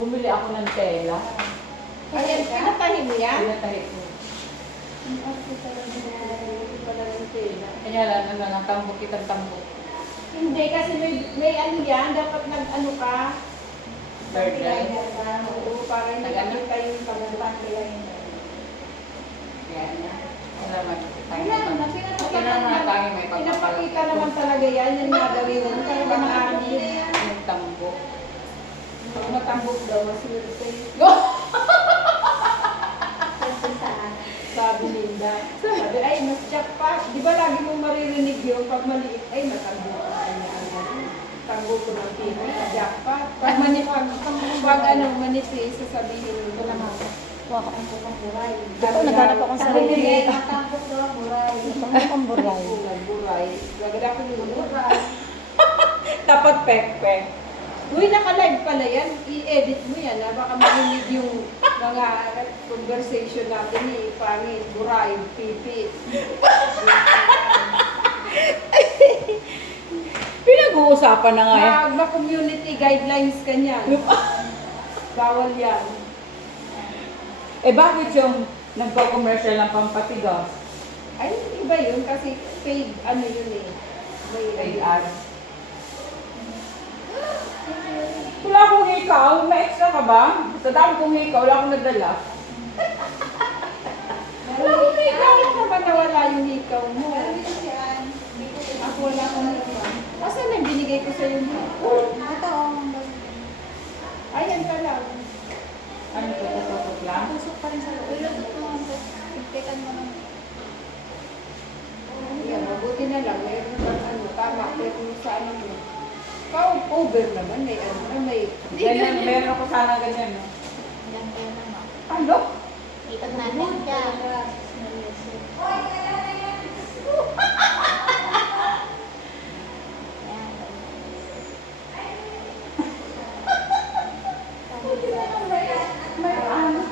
Bumili ako ng tela. Ayan, pinatahi mo yan? Pinatahi ko. Kanya lang naman ang tambok kitang tambok. Hindi, kasi may ano yan, dapat nag-ano ka. Burger. Oo, para hindi Nag-ano? ka yung pagbubuhan nila yun. Yan na. Salamat. Wala naman, pinapakita naman talaga yan, yung nagawin mo. Kaya ba nakakabili? Yung tambok. Pag matambok daw, maswerte. Sabi Linda. Sabi, ay, mas jackpot. Di ba lagi mong maririnig yun pag maliit, ay, matambok ko kanya. Tambok ko ng pino, jackpot. Pag manipis, sasabihin mo naman. Wala ka pang buray. Ito, naghanap akong sarili. Matambok daw ang buray. Ang buray. Buray. Lagad ako yung buray. Dapat pepe. Uy, naka-live pala yan. I-edit mo yan. Baka marinig yung mga conversation natin ni Pangit, Buray, Pipi. Pinag-uusapan na nga eh. Mag-community guidelines ka niyan. Bawal yan. Eh bakit yung nagpa-commercial ng pampatigas? Ay, iba yun kasi paid ano yun eh. Paid ads. Wala akong hikaw. May extra ka ba? Sa dami kong hikaw, wala akong nadala. Wala akong hikaw. Bakit naman nawala yung hikaw mo? Ako wala akong hikaw. Asan na binigay ko sa yung hikaw? Ayan pala. Ano ito? Tutusok lang? Pusok pa rin sa loob. Tigtikan mo lang. Yan, mabuti na lang. Mayroon bang ano, tama. Pero sa ano mo. Over naman. May ano na, may... Ganyan, meron ako sana ganyan. No? Yan ko naman. Ano? Ikot natin siya. May ano?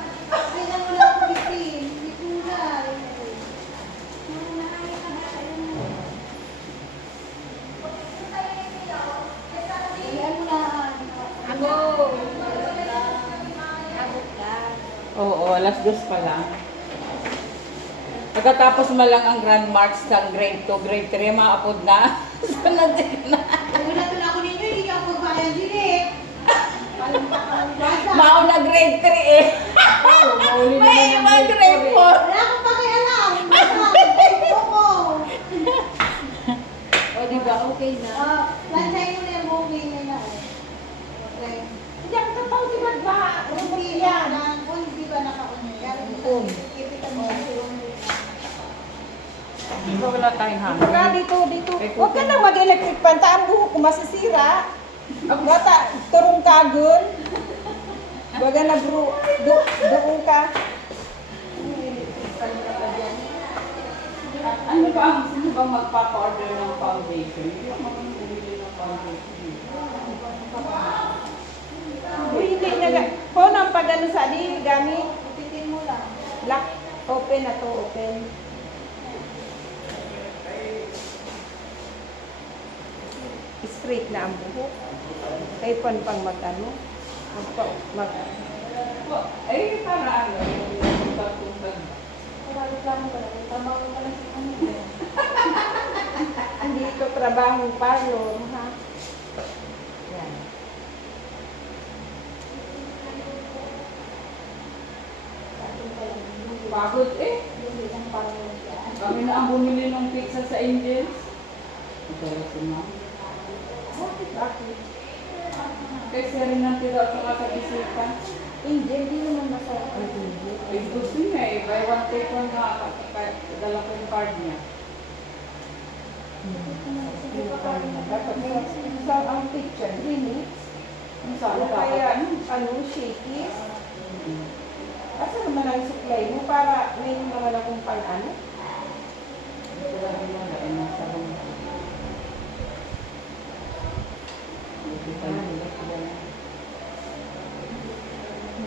Oo, alas 2 pa lang. Pagkatapos mo lang ang grand marks ng grade 2, grade 3, maapod na. Sunod din na. Mauna grade 3 eh. May iba grade 4. O, diba? Okay na. Hindi ako totoo, diba ba? Rumpil yan. Diba wala tayong Baka hangin? dito. Huwag ka nang mag-electric pan. Ang buhok ko masisira. Bata, turong kagon. Baga doon ka. Ano ba ang gusto mo bang magpapa-order ng foundation? Hindi ako bumili ng foundation. Hindi na. Kung ang pag-ano sa di, gamit. Lock. Open na to, open. Straight na ang buhok. Kaya pang mag-ano. Mag Eh, para ano? Yung tuntag-tuntag. Hindi ito trabahong parlor, ha? Yan. Pagod eh. Kami na ang bumili ng pizza sa Angels. Interesting na. Bakit? Kasi rin ng tilo at saka sa bisita. Hindi naman masarap ang tubig. Eh, gusto niya eh. Buy one, take one nga. Dala ko yung card niya. Dapat sa ang picture, minutes. Saan Kaya, ano, shakies. Asa naman ang supply mo para may naman akong pan-ano? Ito lang yung mga nasa bang.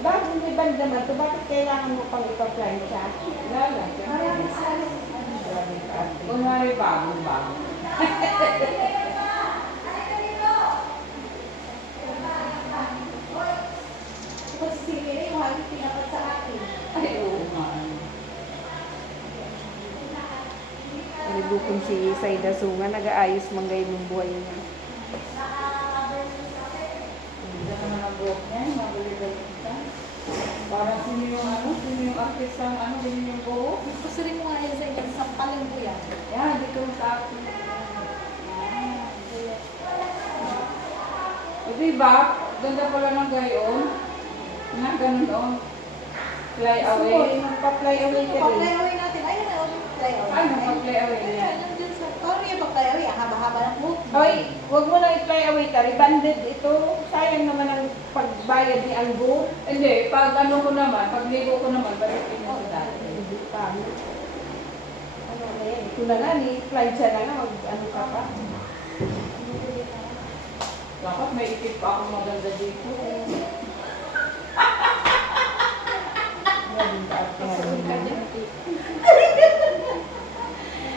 Bakit may band naman to? Bakit kailangan mo pang ipa-plan siya? Lala. Kunwari bago. lagi pinapat sa akin. Ay, oo nga. Nalibukon si Saida Sunga, nag-aayos man gayon ng buhay niya. Ganda naman ang buhok niya, mabalik-balik ka. Parang sino yung artista ang ganyan yung buhok. Gusto rin mo nga yan sa inyo, sampalin ko yan. Yan, dito sa akin. O diba, ganda pala ng gayon. Na, ganun o. Fly away. Magpa-fly away ka rin. Pag-play away natin, ayun na, play away. Ay, mag-fly away niya. Nandiyan sa, paano yung pag-play away? Ang haba-haba ng buhok. Hoy, huwag mo na i-fly away ka. Rebanded ito. Sayang naman ang pagbayad ni Albo. Hindi, pag ano ko naman, pag ligo ko naman, balikin mo sa dati. Hindi pa. Ano na yan? Ito na nga, ni-fly siya na nga. Ano ka pa? Dapat may ikip pa akong maganda dito. Grabe ka ate. Kasunod ka dyan.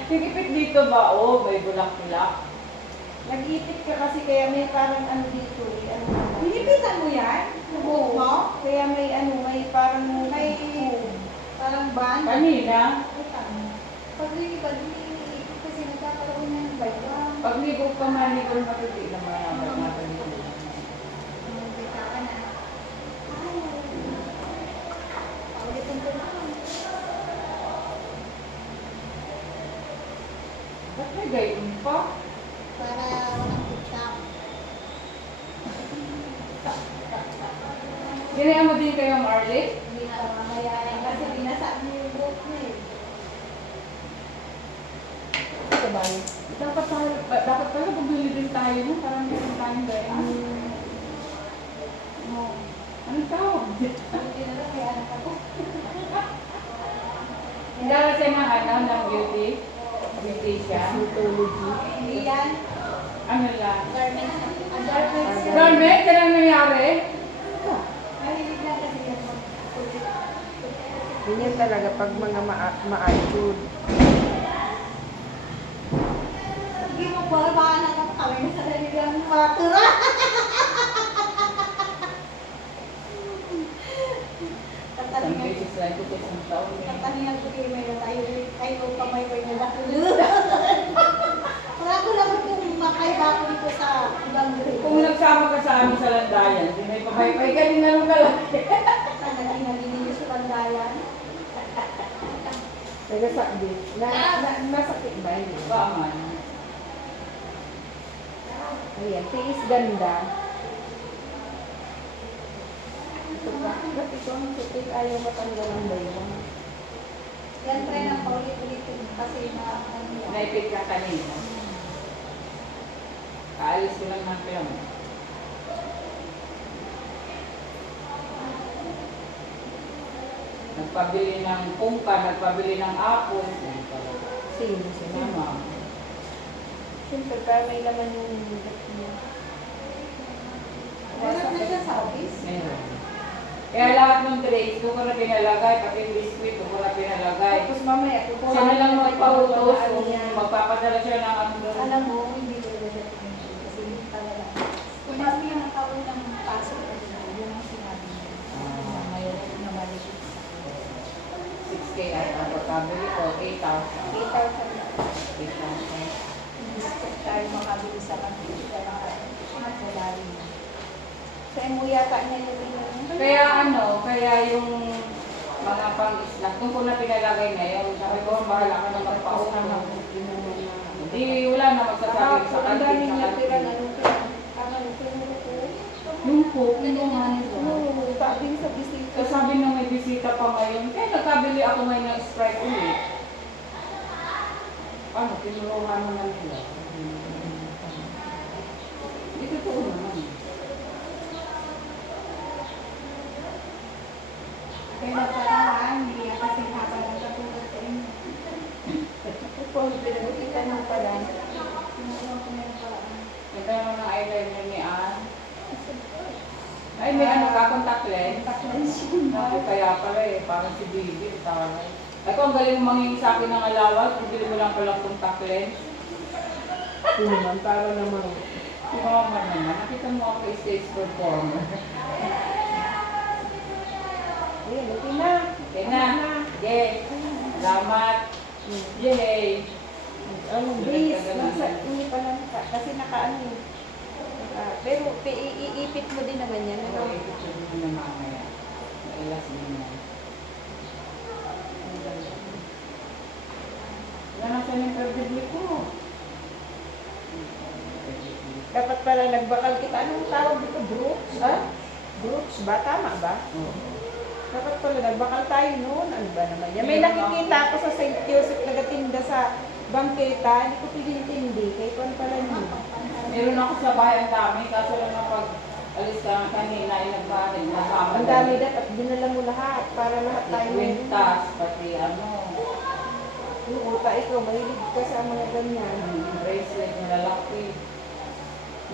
Higipit dito ba? Oh, may bulak-bulak. Nag-iipit ka kasi kaya may parang ano dito. Ano naman. Hinipitan mo yan? Buhok mo? Kaya may ano, may parang May parang band? Kanina, Pag lilipad, hiniipit kasi nagkakaroon ng baywang. pag ligo pa manikon matuti naman ang natin. Bita ka na. Paulitin ko lang. Ba't may gayon pa? Para walang kitchap. Ginayaan mo din kayo, Marley? Hindi na mamaya yan kasi binasa mo yung buhok mo eh. ito ba? Dapat pala bumili din tayo no? Parang meron tayong gayon. No. Anong tawag? Hindi na lang may anak ako. Darating ng ng beauty. Beautician. Mythology. Hindi yan. Ano lang? Garments. Ang garments yan. Garment, kailan nangyari? Mahilig lang kasi yan. Ganyan talaga pag mga ma-attitude. Hindi mo barabaan ang kami na sa daligang matura. Isang Tatalingan. beses lang ito sa isang taon. Tatalingan ko kayo may tayo kamay ko yung nakulo. Wala ko lang kung makaiba ko dito sa ibang grade. Kung nagsama ka sa amin sa landayan, hindi may pabay-pay ka din na nung lalaki. Naging naging sa bandayan. Nagasabi. Nasakit ba yun? Ba man? Ayan, tiis ganda. Ito ba? Ba't ito ang sutik? Ayaw matanggal ang baywang. Yan try ng paulit-ulitin kasi na ano yan. Naipit ka kanina. Kaalis ko lang ng film. Nagpabili ng pungka, nagpabili ng apple. Sino si Si Mama? Ma'am. Siyempre, para may laman yung budak niya. Meron na siya sa office. Meron. Kaya lahat ng drinks, doon ko na pinalagay, pati yung biskuit, doon ko na pinalagay. Tapos mamaya, Siya na lang magpautos ano kung niya. magpapadala siya ng ano doon. Alam mo, hindi ko na siya tingin kasi hindi talaga. Kung sabi niya nakawin ng pasok na din, yun ang sinabi niya. Ngayon, na mali. 6K at ang pagkabili ko, 8,000. 8,000 lang. 8,000. Gusto tayo makabili sa kanila. Sa lalim. Sa mo yata niya yung ilan. Kaya yung mga pang-snack, doon ko na pinalagay ngayon. Sabi ko, bahala ka na magpautos. Hindi, wala na magsasabi sa Ang dami kantin. niya tirang ano Yung po, kinuha nito. Oo, sabi sa bisita. Kasi sabi nung may bisita pa ngayon, kaya nagkabili ako ngayon ng Sprite ulit. Ano, tinulungan mo na nila. Hindi totoo naman. Kaya nagparaan, hindi yan kasi haba ng katulad sa inyo. Ito, pinag-kita ng pala. Tinulungan ko na yung paraan. Nagkaroon ng eyeliner ni Ann. Ay, may ano ka, contact lens. Contact yun. Naku, kaya pala eh, parang si Bibi, taray. Ay, kung ang galing mo manghingi sa akin ng allowance, kung bili mo lang palang contact lens. Ito naman, para naman. Si Mama naman, nakita mo ako stage performer. Salamat. Yay! Ano, bis, hindi pa lang, kasi nakaano eh. Pero iipit mo din naman yan. Ano? Ano? Ito na mamaya. Nailas din yan. Wala na siya ng perdibli ko. Dapat pala nagbakal kita. Anong tawag dito? Brooks? Ha? Brooks ba? Tama ba? Oo. Dapat pala nagbakal tayo noon. Ano ba naman yan? May nakikita ako sa St. Joseph nagatinda sa bangketa. Hindi ko pinintindi. Kaya kung pala niyo. Meron ako sa bahay ang dami, kaso lang nung pag alis ka kanina ay nagbahay. Ang dami dapat dinala mo lahat para lahat tayo meron. Kwintas, pati ano, Yung uta ikaw, mahilig ka sa mga ganyan. bracelet na lalaki.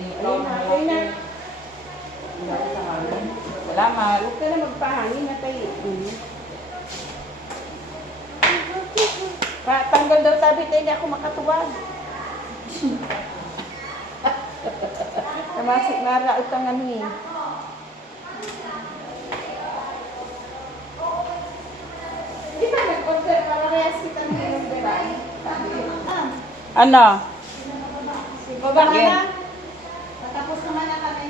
Ikaw Ayun na na, ayun na. lalaki. Dahil sa amin. Salamat. Huwag ka na magpahangin na tayo. Tanggal daw tabi tayo, hindi ako makatuwag. Tamasik nara utang ano eh. Di ba nag-order para reyes kita ng orderan? Ano? Baba ka Again. na. Matapos naman na kami.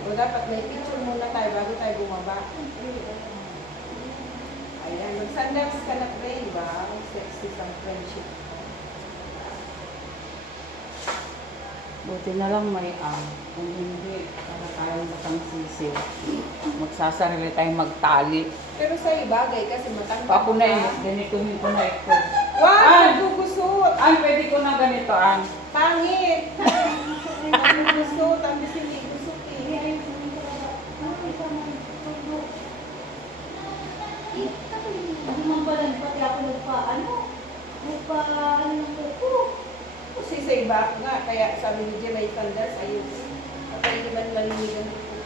O dapat may picture muna tayo bago tayo bumaba. Ayan, mag-sandals ka na friend ba? Sexy sa friendship. Buti na lang may kung hindi, para tayo matang sisi. Magsasarili tayong magtali. Pero sa bagay kasi matangkad Ako na yun, ganito na ito. Wow, Ay! nagugusot! Ay, pwede ko na ganito, Pangit! Nagugusot, ang bisili gusot eh. Hindi man pala, pati ako nagpa-ano ng kuko. Kasi sa iba nga, kaya sabi ni Jay, may sandals, ayun. Kapag hindi man maliligan ng kuko.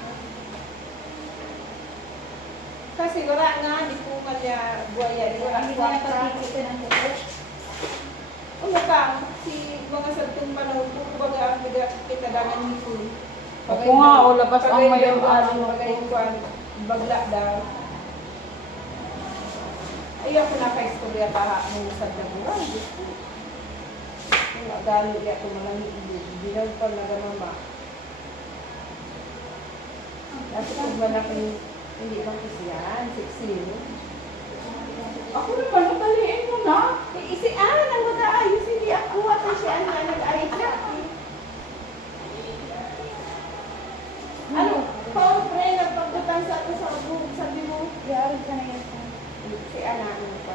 Kasi wala nga, di po nga niya buhaya, di wala Hindi ko na kwarta. pagkikita ng kuko. Ano ka, si mga sadtong panahon po, kumbaga ang pinadagan ni po. Opo nga, o labas ang mayroon. Pagay ko ang bagla daw. Ay, ako naka-istorya para ang usad na buwan. Kung agalo niya ito malang bilang pa nagamama. Kasi kung malaking, hindi bang isiyan, 6-0. Ako naman, nataliin mo na. Isian ang mag-aayos, hindi ako at siya na nag-ayos na. Ano? Paul Pre, nagpagkutang sa ito sa bug, sabi mo, Yari ka na yan. si Ana, ano pa?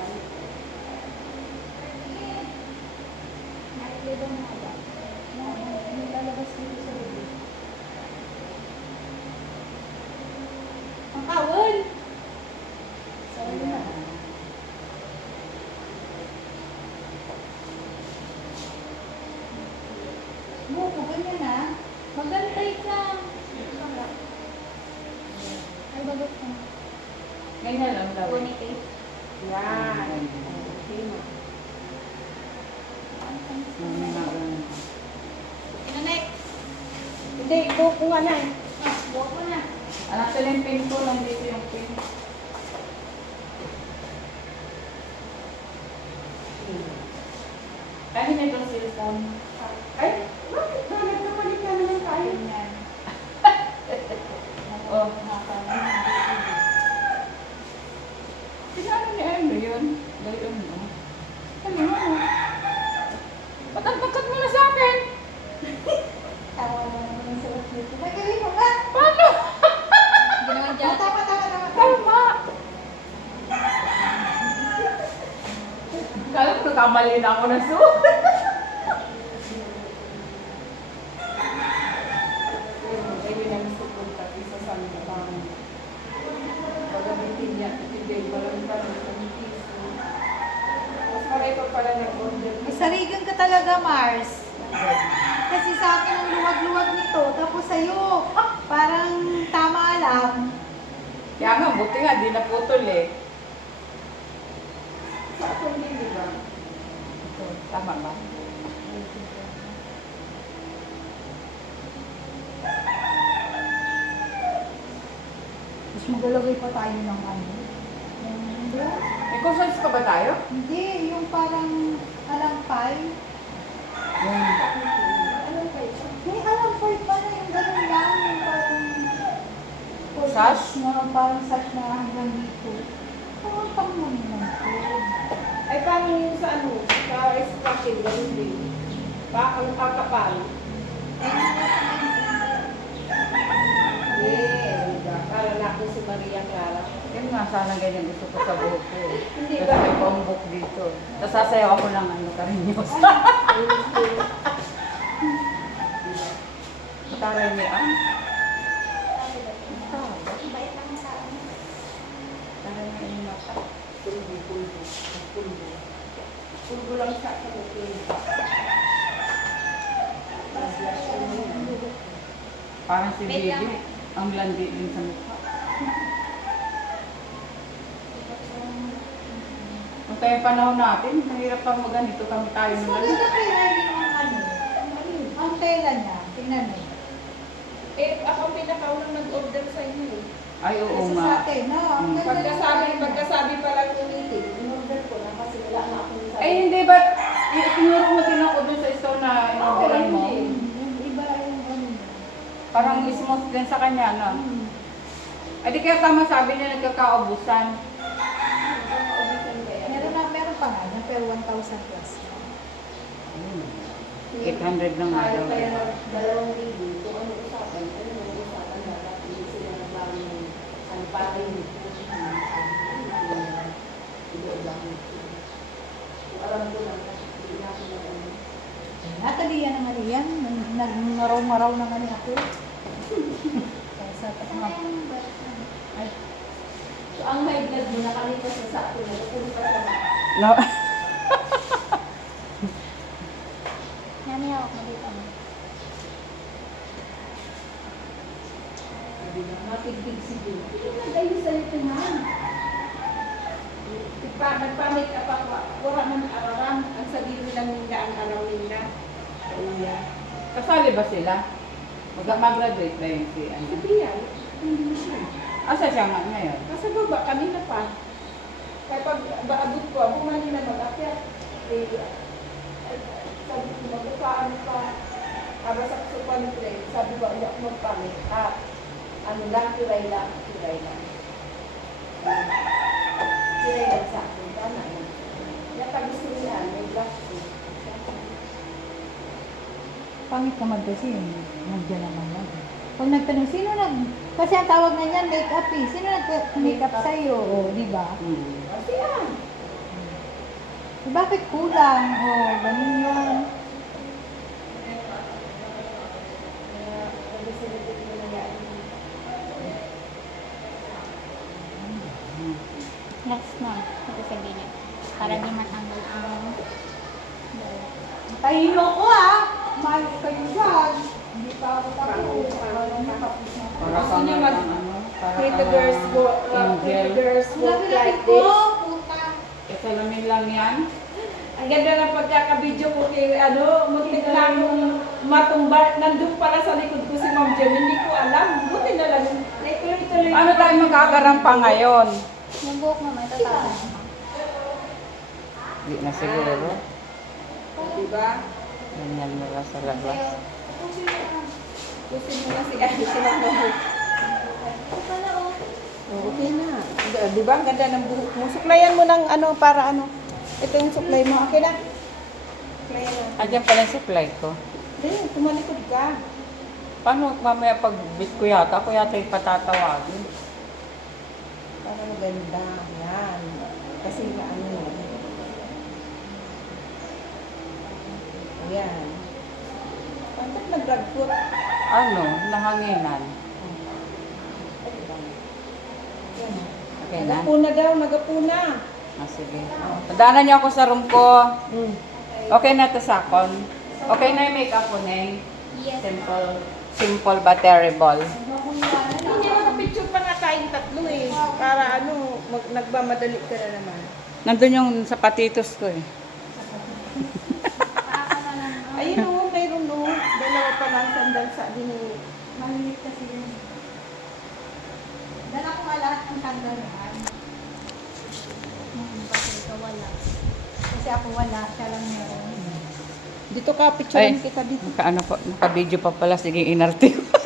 Nakikita mo ba? Nilalabas dito sa bibig. Ang kawal! Sorry na. Buko, ganyan na. Magantay ka. Ay, bagot ka. Ganyan lang daw. Bonite. Yan. Okay na. Inanek. Hindi, buko nga na eh. Buko na. Anak sila yung pin ko, nandito yung pin. Kaya niya itong cellphone. Ay, bakit ba? Nagkapalit na naman tayo. Ganyan. Oh. Nakakawal. Sinano ni Emre yun? Gayon mo. Ano mo? Ba't mo na sa akin? Tawa mo naman sa dito. Magaling mo ba? Paano? Hindi naman dyan. Tama. Tama! Kala ko kamali na ako na suot. Ayun ang supunta isa sa mga pagamitin niya, titibay, walang parang ang piso. Mas maray pa pala nag-order. Sarigan ka talaga, Mars. Kasi sa akin ang luwag-luwag nito. Tapos sa'yo, parang tama lang. Kaya nga, buti nga, di naputol eh. Sa ako hindi, di ba? Ito, tama ba? Mas magalagay pa tayo ng ano. Ng Eh May kusas ka ba tayo? Hindi, yung parang alampay. Yung May alampay pa na yung gano'n lang. Yung parang... Sash? Parang sash na hanggang dito. Parang pang naman po. Ay, paano yung sa ano? Sa stocking, ganun din. Ang kakapal. Para na ako si Maria Clara. yun nga, sana ganyan gusto ko sa buhok ko. Hindi Kasi ba? may bombok dito. Tapos sasayaw ako ng ano, karinyos. Taray ni Ang. Bait lang sa akin. Taray ni Ang mata. Pulbo lang sa kabukin. Parang si Bibi. Ang landi din sa mukha. Nung tayo panahon natin, mahirap pa ganito kami tayo Mas naman. maganda kaya yung ano, ang tela niya. Tingnan mo. Eh, ako ang pinakaunang nag-order sa inyo eh. Ay, oo Kasi nga. sa atin, no? Ang ganda ng tela niya. Pagkasabi pa lang yung meeting, in-order ko na kasi wala na akong sa Ay, hindi ba? Tinuro mo din ako dun sa store na in-orderan mo. Yung iba yung ano niya. Parang smooth din sa kanya, no? Ay, di kaya tama sabi niya nagkakaubusan. Meron pa nga niya, pero 1,000 plus. 800 lang nga daw. Kaya dalawang video, kung ano usapan na hindi sila nagbago ng ano parang yung alam ko lang, hindi na ako na ano. Nataliyan naman yan. Nagmaraw-maraw naman ako. Kaya sa mga... So, ang high blood mo, nakalipas na sa ako na, kung pa sa No. Nami hawak mo dito. matigdig siguro. Ito na kayo sa ito man. Nagpamit ka pa, wala man araram. Ang sabihin nilang nila ang araw nila. Kaya, Kasali ba sila? Mag-graduate ba yun si ano? sabi yan, hindi siya. Asa siya nga ngayon? Nasa baba, kanina pa. Kaya pag baabot ko, bumali na mag-akyat. Eh, sabi ko, mag-upaan pa. Para sa kusupan ko eh, sabi ko, hindi ako magpamit. Ano lang, kiray lang. Kiray lang sa akin. Tama yun. Kaya pag gusto nila, may blush ko. Pangit naman kasi yun. Nandiyan naman lang. Pag nagtanong, sino nag... Kasi ang tawag na niyan, make-up eh. Sino nag-make-up sa'yo? O, di ba? Kasi yan. Bakit kulang? O, ganun yun. Next na. Ito sabihin niya. Para di matanggal ang... Tahino ko Mayo kayo dyan. Hindi pa ako tapos. Para Gusto kang niya ano, Pretty girls walk, pretty girls walk like this. puta. Salamin lang yan. Ang ganda ng pagkakabidyo ko kay muntik na akong matumba. Nandun pala sa likod ko si Ma'am Jem. Hindi ko alam. Buti na lang. Tuloy-tuloy. Ano tayo magkakarampa ngayon? Yung buhok mo may tatapos. Hindi na siguro. Diba? Ganyan na lang sa labas. Pusin mo na si Ma'am Jem. Okay na. Diba? Ang ganda ng buhok mo. Suklayan mo ng para ano. Ito yung suklay mo. Okay na. Suklayan na. Andiyan pala yung supply ko. Hindi, tumalikod ka. Paano mamaya pag bit ko yata, ako yata yung patatawagin. Para maganda. Yan. Kasi ano. Ayan. Bakit nag-drag foot? Ano? Nahanginan. Okay na? Nagapuna daw, nagapuna. Sige. Padanan niyo ako sa room ko. Okay na to sakon. Okay na yung makeup ko, Neng. Yes. Simple but terrible. Hindi makapicture pa nga tayong tatlo eh. Para nagmamadali ka na naman. Nandun yung sapatitos ko eh. Ayun o, mayroon o. Dalawa pa lang sandal sa din. Maliit kasi yun. Dala ko nga lahat ng sandal yan. kasi ako wala, siya lang meron. Dito ka, picturean Ay. kita dito. Naka-ano pa, naka-video pa pala. Sige, inarte ko.